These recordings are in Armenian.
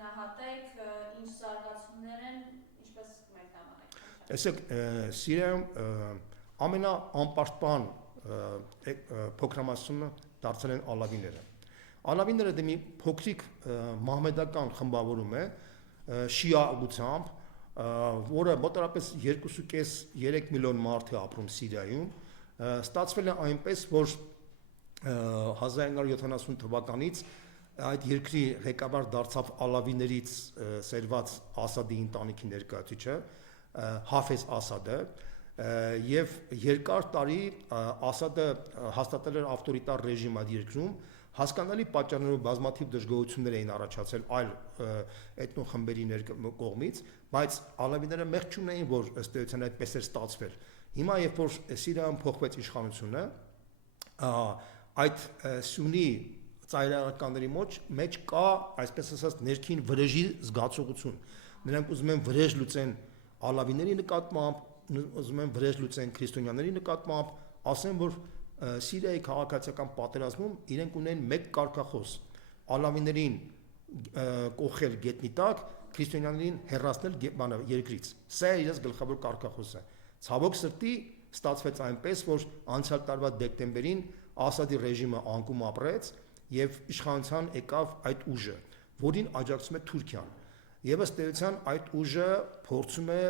կգնահատեք, ինչ զարգացումներ են, ինչպես կմեկնաբանեք։ Տեսեք, Սիրիայում ամենաանպաշտպան փոքրամասնությունը դարձել են ալավիները։ Ալավիները դե մի փոքրիկ մահմեդական խմբավորում է շիա ուղղությամբ, որը մոտավորապես 2.5-3 միլիոն մարդ է ապրում Սիրիայում, ստացվել է այնպես, որ 1970 թվականից այդ երկրի ղեկավար դարձավ ալավիներից սերված Ասադի ընտանիքի ներկայացուցիչը, Հաֆեզ Ասադը, եւ երկար տարի Ասադը հաստատել էր ավտորիտար ռեժիմ այդ երկրում, հասկանալի պատճառներով բազմաթիվ դժգոհություններ էին առաջացել այլ էթնոխմբերի կողմից, բայց ալավիները մեղք չունեին, որ ըստ էության այդպես էր ստացվել։ Հիմա երբ որ Սիրիայում փոխվեց իշխանությունը, այդ սուննի ծայրահեղականների մեջ կա, այսպես ասած, ներքին վրեժի զգացողություն։ Նրանք ուզում են վրեժ լուծեն ալավիների նկատմամբ, ուզում են վրեժ լուծեն քրիստոնյաների նկատմամբ, ասեն, որ Սիրիայի քաղաքացիական պատերազմում իրենք ունեն մեկ կարգախոս՝ ալավիներին կողել գետնի տակ, քրիստոնյաներին հեռացնել երկրից։ Սա է իրենց գլխավոր կարգախոսը։ Ցավոք սրտի ստացվեց այնպես, որ անցյալ տարվա դեկտեմբերին Ասադի ռեժիմը անկում ապրեց եւ իշխանության եկավ այդ ուժը, որին աջակցում է Թուրքիան։ Եվ ըստ էության այդ ուժը փորձում է,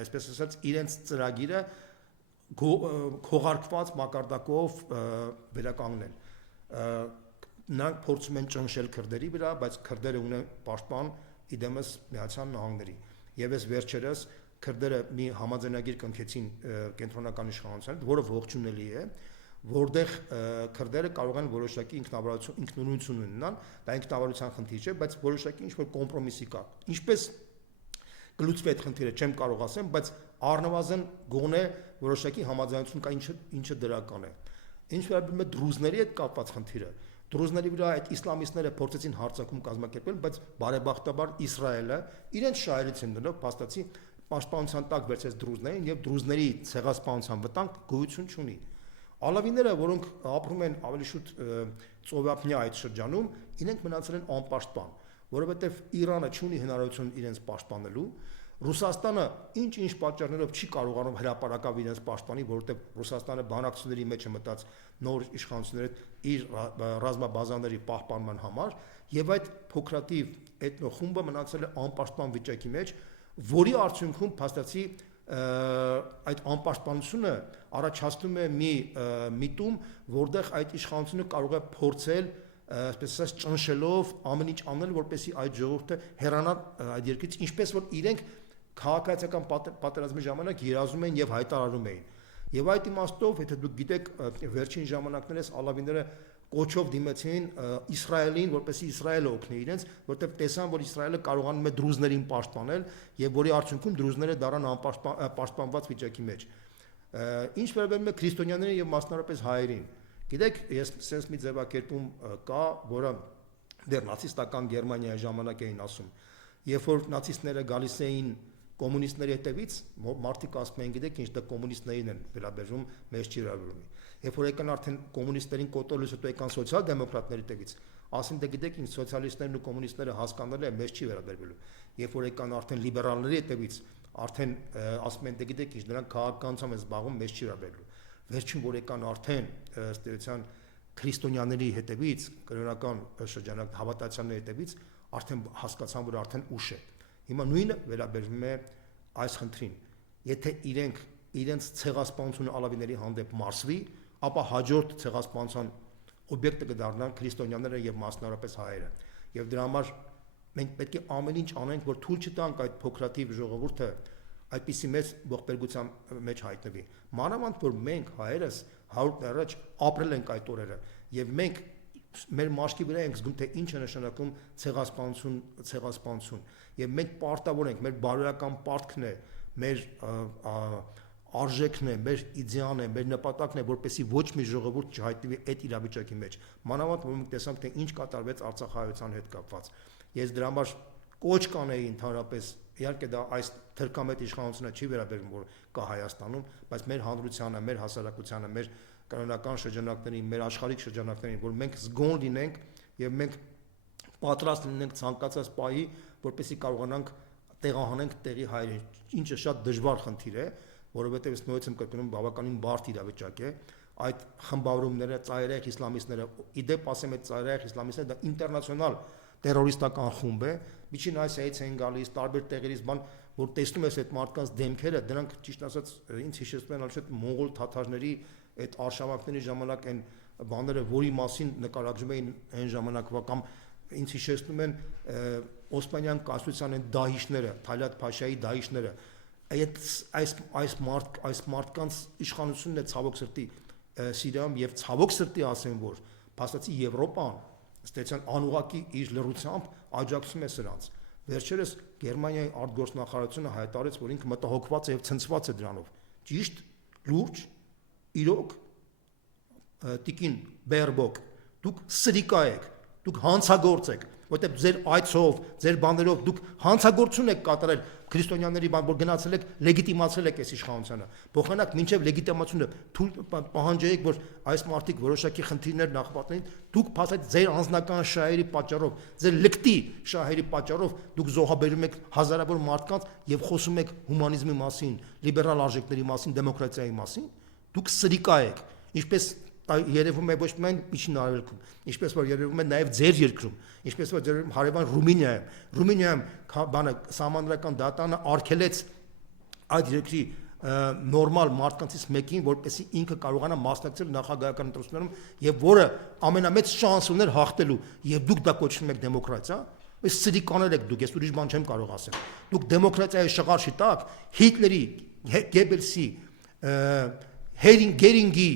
այսպես ասած, իրենց ծրագիրը քողարկված մակարդակով վերականգնել։ Նրանք փորձում են ճնշել քրդերի վրա, բայց քրդերը ունեն պաշտպան իդեմս Միացյալ Նահանգների։ Եվ այս վերջերս քրդերը մի համաձայնագիր կնքեցին կենտրոնական իշխանության, որը ողջունելի է, որտեղ քրդերը կարող են որոշակի ինքնուրույնություն ունենալ, դա ինքնավարության խնդիր չէ, բայց որոշակի ինչ-որ կոմպրոմիսի կա։ Ինչպես կլուծվի այդ խնդիրը, չեմ կարող ասեմ, բայց առնվազն գոնե որոշակի համաձայնություն կա, ինչը դրական է։ Ինչ վերաբերում է դրուզների հետ կապված խնդիրը, դրուզների վրա այդ իսլամիստները փորձեցին հարձակում կազմակերպել, բայց բարեբախտաբար Իսրայելը իրենց շահերից են դնով փաստացի պաշտպանության տակ վերցրեց դրուզներին եւ դրուզների ցեղասպանության վտանգ գոյություն չունի։ Ալավիները, որոնք ապրում են ավելի շուտ ծովափնյա այդ շրջանում, իրենք մնացել են անպաշտպան, որովհետեւ Իրանը չունի հնարավորություն իրենց պաշտպանելու, Ռուսաստանը ինչ-ինչ պատճառներով չի կարողանում հրապարակավ իրենց պաշտպանի, որովհետեւ Ռուսաստանը բանակցությունների մեջ է մտած նոր իշխանությունների իր ռազմաբազաների պահպանման համար, եւ այդ փոքրատիվ էթնոխումբը մնացել է անպաշտպան վիճակի մեջ, որի արդյունքում փաստացի այդ անպաշտպանությունը առաջացնում է մի միտում, որտեղ այդ իշխանությունը կարող է փորձել, այսպես ասած, ճնշելով ամեն ինչ անել, որպեսզի այդ ժողովուրդը հեռանա այդ երկրից, ինչպես որ իրենք քաղաքացիական պատերազմի ժամանակ երազում են եւ հայտարարում էին։ Եվ այդ իմաստով, եթե դուք գիտեք, վերջին ժամանակներս ալավիները կոչով դիմեցին Իսրայելին, որպեսզի Իսրայելը օգնի իրենց, որտեղ տեսան, որ Իսրայելը կարողանում է դրուզներին պաշտպանել եւ որի արդյունքում դրուզները դառան անպաշտպանված վիճակի մեջ։ Ինչ վերաբերում է քրիստոնյաներին եւ մասնավորապես հայերին, գիտեք, ես sense մի ձևակերպում կա, որը դեռ նացիստական Գերմանիայի ժամանակ էին ասում, երբ որ նացիստները գալիս էին կոմունիստների հետևից, մարդիկ ասում են, գիտեք, ինչ դա կոմունիստներին են վերաբերում, մեզ չի վերաբերում։ Երբ որ եկան արդեն կոմունիստերին կոտորելուց հետո եկան սոցիալ-դեմոկրատների հետևից, ասին դե գիտեք, ինչ սոցիալիստներն ու կոմունիստները հասկանալի է, մեզ չի վերաբերվելու։ Երբ որ եկան արդեն լիբերալների հետևից, արդեն ասում են, դե գիտեք, ինչ նրանք քաղաքականությամբ են զբաղվում, մեզ չի վերաբերվելու։ Վերջին որ եկան արդեն ըստ էության քրիստոնյաների հետևից, կրոնական շրջանակ հավատացյալների հետևից, արդեն հասկացան, որ արդեն ուշ է։ Հիմա նույնը վերաբերվում է այս խնդրին։ Եթե իրենց ցեղասպանությունը ալավիների հանդեպ մարսվի, ապա հաջորդ ցեղասպանության օբյեկտը կդառնան քրիստոնյաները եւ մասնավորապես հայերը։ Եվ դրա համար մենք պետք է ամեն ինչ անենք, որ թույլ չտանք այդ փոքրաթիվ ժողովուրդը այդպիսի մեծ ողբերգության մեջ հայտնվի։ Մանավանդ որ մենք հայերս 100 տարի առաջ ապրել ենք այդ օրերը եւ մենք մեր մաշկի վրա ենք զգում, թե ինչ է նշանակում ցեղասպանություն եւ մենք պարտավոր ենք, մեր բարոյական պարտքն է, մեր արժեքն է, մեր իդեալն է, մեր նպատակն է, որպեսզի ոչ մի ժողովուրդ չհայտնվի այդ իրավիճակի մեջ։ Մանավանդ որ մենք տեսանք, թե ինչ կատարվեց Արցախահայության հետ կապված։ Ես դրա համար կոչ կանեի ընդհանրապես, իհարկե դա այս թրքամետ իշխանությունը չի վերաբերվում, որ կա Հայաստանում, բայց մեր հանրությանը, մեր հասարակությանը, մեր կրոնական շրջանակներին, մեր աշխարհիկ շրջանակներին, որ մենք զգոն լինենք եւ մենք պատրաստ լինենք ցանկացած պահի, որպեսզի կարողանանք տեղահանենք տեղի հայրեն, ինչը շատ դժվար խնդիր է, որովհետև ես նույնիսկ եմ կրկնում բավականին բարդ իրավիճակ է, այդ խմբավորումները, ծայրահեղ իսլամիստները, իդեպ ասեմ այդ ծայրահեղ իսլամիստները դա ինտերնացիոնալ տերորիստական խումբ է, Միջին Ասիայից են գալիս, տարբեր տեղերից բան, որ տեսնում ես այդ մարդկանց դեմքերը, դրանք ճիշտ ասած ինձ հիշեցնում են այդ մոնղոլ թաթարների այդ արշավանքների ժամանակ այն բաները, որի մասին նկարագրում էին այն ժամանակվա կամ ինձ հիշեցնում են Օսմանյան կայսրության այն դահիշները, Թալատ Փաշայի դահիշները, այս մարդկանց իշխանությունն է ցավոք սրտի Սիրիայում եւ ցավոք սրտի ասեմ, որ փաստացի Եվրոպան ստեցան անուղակի իր լռությամբ աջակցում է սրանց։ Վերջերս Գերմանիայի արտգործնախարարությունը հայտարարեց, որ ինքը մտահոգված է եւ ցնցված է դրանով։ Ճիշտ, լուրջ, իրոք, տիկին Բերբոկ, դուք սրիկա եք, դուք հանցագործ եք, որտեղ ձեր այցով, ձեր բաներով դուք հանցագործություն եք կատարել քրիստոնյաների բան, որ գնացել եք, լեգիտիմացել եք այս իշխանությանը։ Փոխանակ մինչև լեգիտիմացությունը պահանջեք, որ այս մարդիկ որոշակի խնդիրներ նախապատրեն, դուք փաստորեն ձեր անձնական շահերի պատճառով, ձեր լկտի շահերի պատճառով դուք զոհաբերում եք հազարավոր մարդկանց եւ խոսում եք հումանիզմի մասին, լիբերալ արժեքների մասին, դեմոկրատիայի մասին։ Դուք սրիկա եք, ինչպես երևում է ոչ միայն Միջին Արևելքում, ինչպես որ երևում է նաև ձեր երկրում, ինչպես որ երևում հարևան Ռումինիայում բանը սահմանադրական դատանը արգելեց այդ երկրի նորմալ մարդկանցից մեկին, որպեսզի ինքը կարողանա մասնակցել նախագահական ընտրություններում եւ որը ամենամեծ շանս ուներ հաղթելու, եւ դուք դա կոչվում եք դեմոկրատիա, այս սրիկաներ եք դուք, ես ուրիշ բան չեմ կարող ասել։ Դուք դեմոկրատիայի շղարշի տակ Հիտլերի, Գեբելսի, Գերինգի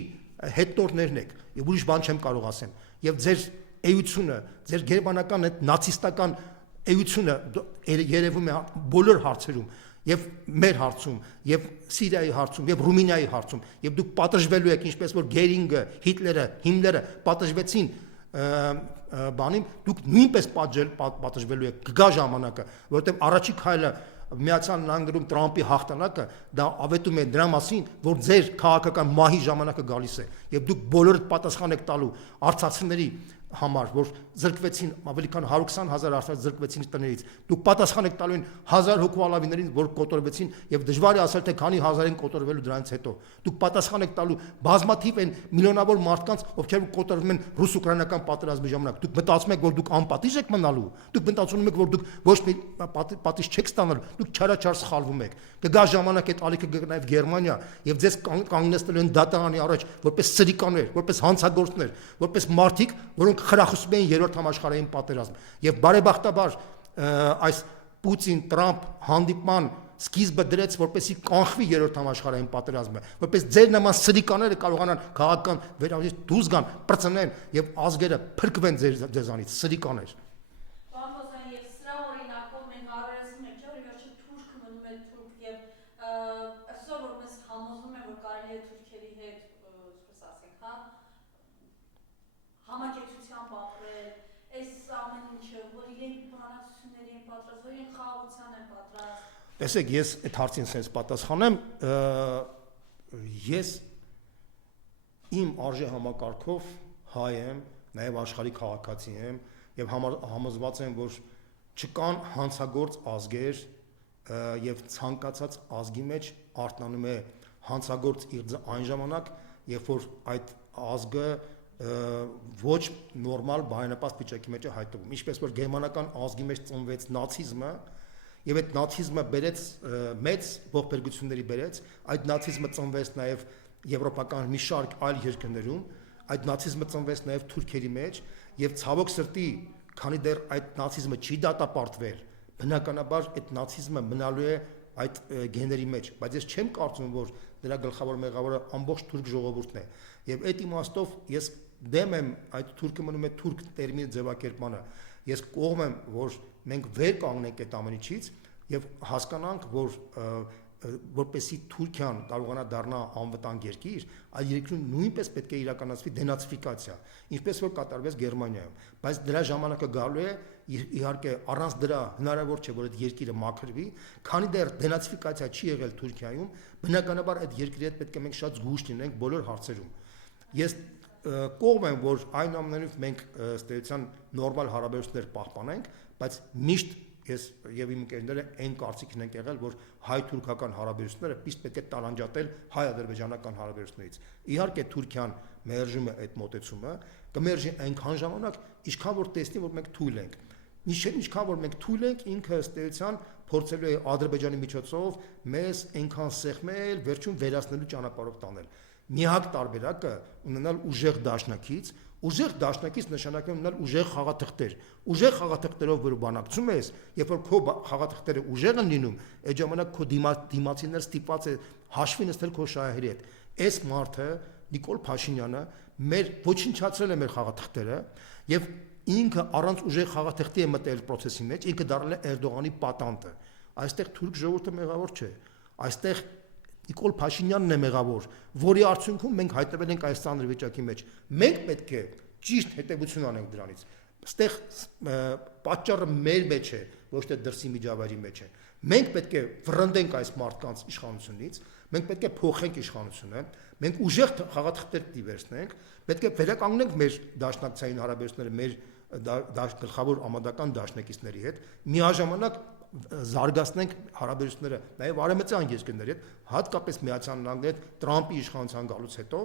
հետնորդներն եք, եւ ուրիշ բան չեմ կարող ասեմ, եւ ձեր էությունը, ձեր գերմանական այդ նացիստական էությունը երևում է բոլոր հարցերում, եւ մեր հարցում, եւ Սիրիայի հարցում, եւ Ռումինիայի հարցում, եւ դուք պատժվելու եք, ինչպես որ Գերինգը, Հիտլերը, Հիմլերը պատժվեցին բանին, դուք նույնպես պատժվելու եք, կգա ժամանակը, որովհետեւ առաջի քայլը Միացյալ Նահանգներում Տրամպի հաղթանակը դա ավետում է դրա մասին, որ ձեր քաղաքական մահի ժամանակը գալիս է եւ դուք բոլորդ պատասխան եք տալու արցախցիների համար, որ զրկվեցին ավելի քան 120,000 արցախ զրկվեցին տներից, դուք պատասխան եք տալու 1000 հոգու ալավիներին, որ կոտորվեցին եւ դժվար է ասել թե քանի հազար են կոտորվելու դրանից հետո, դուք պատասխան եք տալու բազմաթիվ են միլիոնավոր մարդկանց, ովքեր կոտորվում են ռուս-ուկրաինական պատերազմի ժամանակ, դուք մտածում եք, որ դուք անպատիժ եք մնալու, դուք մտածում եք, որ դուք ոչ մի պատիժ չեք ստանալու, դուք չարաչար սխալվում եք, կգա ժամանակ այդ ալիքը կգա նաեւ Գերմանիա եւ ձեզ կանգնեցնելու են դատարանի առաջ, որպես սրիկաներ, որպես հանցագործներ, որպես մարդիկ, որոնք խրախուսում էին երրորդ համաշխարհային պատերազմ եւ բարեբախտաբար այս Պուտին-Տրամփ հանդիպման սկիզբը դրեց, որպեսզի կանխվի երրորդ համաշխարհային պատերազմը, որպես ձեր նման սրիկաները կարողանան քաղաքական վերաբերյալ դուրս գան, պրծնեն եւ ազգերը փրկվեն ձեզանից, սրիկաներ։ Պարոն եւ սրա օրինակով մենք առերեսում ենք, չէ՞, որ վերջը թուրքը մնում է թուրք եւ այսօր որ մեզ համոզում է, որ կարելի է թուրքերի հետ, ինչպես ասենք, հա, համակեցությամբ ապրել, այս ամեն ինչը, որ իրենք բանակցությունների են պատրաստ, որ իրենք խաղաղության են պատրաստ։ Տեսեք, ես այդ հարցին sense պատասխանեմ, ես իմ արժե համակարգով հայ եմ, նաև աշխարհի քաղաքացի եմ եւ համոզված եմ, որ չկան հանցագործ ազգեր եւ ցանկացած ազգի մեջ արտնանում է հանցագործ իղձը այն ժամանակ, երբ որ այդ ազգը ոչ նորմալ բարենպաստ վիճակի մեջ է հայտնվում, ինչպես որ գերմանական ազգի մեջ ծնվեց նացիզմը եւ այդ նացիզմը բերեց մեծ ողբերգությունների բերեց, այդ նացիզմը ծնվեց նաեւ եվրոպական մի շարք այլ երկրներում, այդ նացիզմը ծնվեց նաեւ թուրքերի մեջ եւ ցավոք սրտի, քանի դեռ այդ նացիզմը չի դատապարտվել, բնականաբար այդ նացիզմը մնալու է այդ գեների մեջ, բայց ես չեմ կարծում, որ դրա գլխավոր մեղավորը ամբողջ թուրք ժողովուրդն է եւ այդ իմաստով ես դեմ եմ այդ թուրքը մնում է թուրք տերմինի ձևակերպմանը, ես կողմ եմ, որ մենք վեր կանգնենք այդ ամեն ինչից եւ հասկանանք, որ որպեսզի Թուրքիան կարողանա դառնա անվտանգ երկիր, այդ երկրում նույնպես պետք է իրականացվի դենացիֆիկացիա, ինչպես որ կատարվեց Գերմանիայում, բայց դրա ժամանակը գալու է, իհարկե առանց դրա հնարավոր չէ, որ այդ երկիրը մաքրվի, քանի դեռ դենացիֆիկացիա չի եղել Թուրքիայում, բնականաբար այդ երկրի հետ պետք է մենք շատ զգույշ լինենք բոլոր հարցերում։ Ես կողմ եմ, որ այնուամենայնիվ մենք ըստ էության նորմալ հարաբերություններ պահպանենք, բայց միշտ ես եւ իմ ընկերները այն կարծիքն ենք եղել, որ հայ-թուրքական հարաբերությունները պետք է տարանջատել հայ-ադրբեջանական հարաբերություններից։ Իհարկե Թուրքիան մերժում է այդ մոտեցումը, կմերժի այնքան ժամանակ, ինչքան որ տեսնի, որ մենք թույլ ենք։ Ինչքան որ մենք թույլ ենք, ինքը ըստ էության փորձելու է Ադրբեջանի միջոցով մեզ այնքան սեղմել, վերջում վերացնելու ճանապարհով տանել։ Միակ տարբերակը ունենալ ուժեղ դաշնակից, նշանակում ունենալ ուժեղ խաղաթղթեր։ Ուժեղ խաղաթղթերով որ բանակցում ես, երբ որ քո խաղաթղթերը ուժեղ են լինում, այդ ժամանակ քո դիմացիները ստիպված է հաշվի նստել քո շահերի հետ։ Այս մարդը Նիկոլ Փաշինյանը մեր ոչնչացրել է մեր խաղաթղթերը եւ ինքը առանց ուժեղ խաղաթղթի է մտել process-ի մեջ, ինքը դառել է Էրդողանի պատանտը։ Այստեղ թուրք ժողովուրդը մեղավոր չէ։ Այստեղ Նիկոլ Փաշինյանն է մեղավոր, որի արդյունքում մենք հայտնվել ենք այս ծանր վիճակի մեջ։ Մենք պետք է ճիշտ հետևություն անենք դրանից։ Այստեղ պատճառը մեր մեջ է, ոչ թե դրսի միջավայրի մեջ է։ Մենք պետք է վռնդենք այս մարդկանց իշխանությունից, մենք պետք է փոխենք իշխանությունը, մենք ուժեղ խաղաթղթեր դիվերսնենք, պետք է վերականգնենք մեր դաշնակցային հարաբերությունները մեր գլխավոր ամադական դաշնակիցների հետ, միաժամանակ զարգացնենք հարաբերությունները նաև արևմտյան երկրների հետ, հատկապես Միացյալ Նահանգների հետ Տրամպի իշխանության գալուց հետո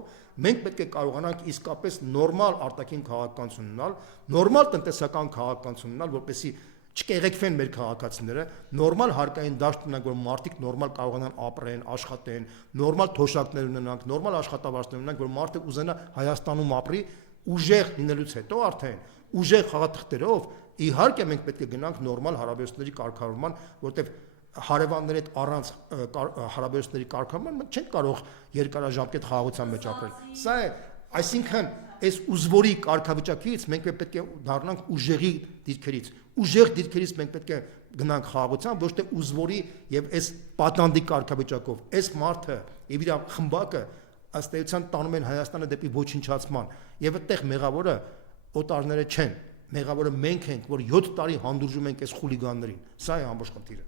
մենք պետք է կարողանանք իսկապես նորմալ արտաքին քաղաքականություն ունենալ, նորմալ տնտեսական քաղաքականություն ունենալ, որպեսզի չկեղեքվեն մեր քաղաքացիները, նորմալ հարկային դաշտ ունենանք, որ մարդիկ նորմալ կարողանան ապրեն, աշխատեն, նորմալ թոշակներ ունենանք, նորմալ աշխատավարձներ ունենանք, որ մարդը ուզենա Հայաստանում ապրի, ուժեղ լինելուց հետո արդեն ուժեղ խաղաթղթերով իհարկե մենք պետք է գնանք նորմալ հարաբերությունների կարգավորման, որտեղ հարևանների հետ առանց հարաբերությունների կարգավորման մենք չենք կարող երկարաժամկետ խաղաղության մեջ ապրել։ Սա է, այսինքն այս ուզվորի կարգավիճակից մենք պետք է դառնանք ուժեղի դիրքերից։ Ուժեղ դիրքերից մենք պետք է գնանք խաղաղության, ոչ թե ուզվորի եւ այս պատանդի կարգավիճակով։ Այս մարդը եւ իր խմբակը ըստ էության տանում են Հայաստանը դեպի ոչնչացման եւ այդտեղ մեղավորը օտարները չեն, մեղավորը մենք ենք, որ 7 տարի հանդուրժում ենք այս խուլիգաններին։ Սա է ամբողջ խնդիրը։